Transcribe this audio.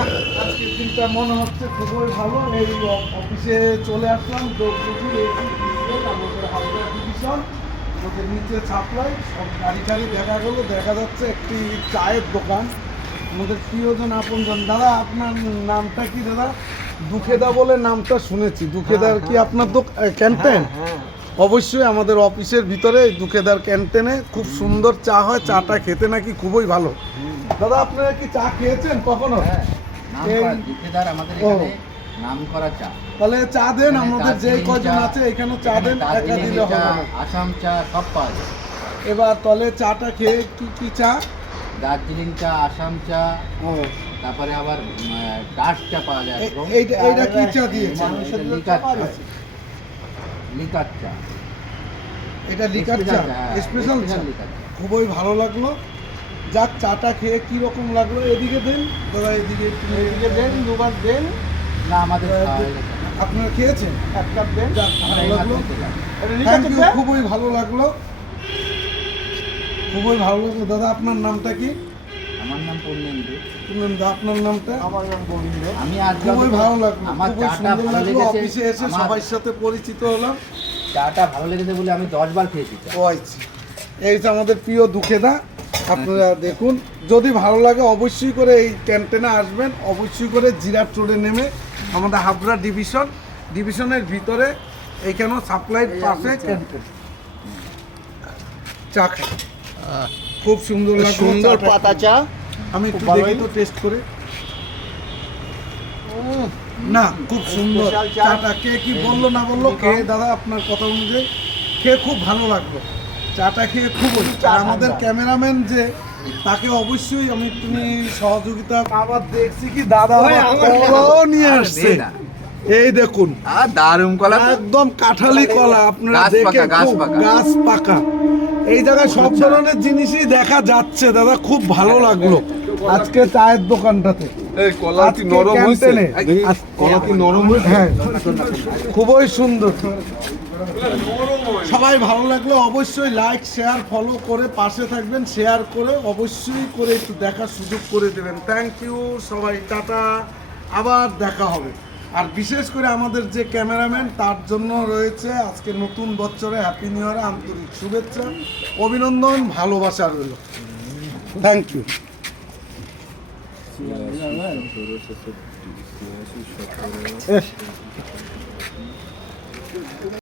আজকের দিনটা মনে হচ্ছে খুবই ভালো। এই অফিসে চলে আসলাম আমাদের হাওড়া ডিভিশন, আমাদের নিচে সাপ্লাই সব গাড়ি গাড়ি দেখা গেলো, দেখা যাচ্ছে একটি চায়ের দোকান। আমাদের প্রিয়জন আপনজন। দাদা আপনার নামটা কি দাদা? দুঃখেদা বলে নামটা শুনেছি। দুঃখেদার কি আপনার ক্যান্টিন? অবশ্যই আমাদের অফিসের ভিতরে দুঃখেদার ক্যান্টিনে খুব সুন্দর চা হয়। চাটা খেতে নাকি খুবই ভালো। দাদা আপনারা কি চা খেয়েছেন কখনো? নামকরা চা। তাহলে চা দেন, আমাদের যে কয়জন আছে এখানে চা দেন, একা দিলে হবে না। আসাম চা সব পাওয়া যায়। এবার তাহলে চাটা খেয়ে কি কি চা? দার্জিলিং চা, আসাম চা, তারপরে আবার ডাস্ট চা পাওয়া যায়। এইটা কি চা দিয়েছেন? লিকার চা। এটা লিকার চা, স্পেশাল চা। খুবই ভালো লাগলো। যাক, চাটা খেয়ে কি রকম লাগলো? এদিকে দেন দাদা, এদিকে দেন, দুবার দেন। না, আমাদের আপনারা খেয়েছেন? এক কাপ দেন। যাক, ভালো লাগলো। থ্যাংক ইউ, খুবই ভালো লাগলো, খুবই ভালো লাগলো। দাদা আপনার নামটা কি? আমার নাম পূর্ণেন্দু। পূর্ণেন্দু, আপনার নামটা? আমার নাম গোবিন্দ। আমি আজ খুবই ভালো লাগলো, আমার খুবই চাটা সুন্দর ভালো লাগলো। লেগেছে। অফিসে এসে সবার সাথে পরিচিত হলাম। চাটা ভালো লেগেছে বলে আমি 10 বার খেয়েছি। ও আচ্ছা, এই যে আমাদের প্রিয় দুঃখেদা। আপনারা দেখুন, যদি ভালো লাগে অবশ্যই করে এই ক্যান্টিনে আসবেন। অবশ্যই করে জিরাট রোডে নেমে আমাদের হাবড়া ডিভিশনের ভিতরে এইখানেও সাপ্লাইয়ের পাশে ক্যান্টিন চা খাই। খুব সুন্দর লাগলো, সুন্দর পাতা চা। আমি একটু দেখি তো, টেস্ট করে। না, খুব সুন্দর চাটা। কে কি বললো না বললো, খেয়ে দাদা আপনার কথা অনুযায়ী খেয়ে খুব ভালো লাগলো। চাটা খেয়ে খুবই। আর আমাদের ক্যামেরাম্যান যে, তাকে অবশ্যই আমি তুমি সহযোগিতা। আবার দেখছি কি দাদা কলাও নিয়ে আসছে। এই দেখুন, দারুণ কলা, একদম কাঁঠালি কলা। আপনারা দেখে গাছ পাকা। এই জায়গায় সব ধরনের জিনিসই দেখা যাচ্ছে দাদা, খুব ভালো লাগলো আজকে চায়ের দোকানটাতে। কলা কি নরম হয়েছে? কলা কি নরম হয়েছে? হ্যাঁ, খুবই সুন্দর। সবাই ভালো লাগলো অবশ্যই লাইক শেয়ার ফলো করে পাশে থাকবেন, শেয়ার করে অবশ্যই করে একটু দেখার সুযোগ করে দেবেন। থ্যাংক ইউ সবাই, টাটা, আবার দেখা হবে। আর বিশেষ করে আমাদের যে ক্যামেরাম্যান, তার জন্য রয়েছে আজকে নতুন বছরে হ্যাপি নিউ ইয়ারে আন্তরিক শুভেচ্ছা, অভিনন্দন, ভালোবাসা রইল। Thank you.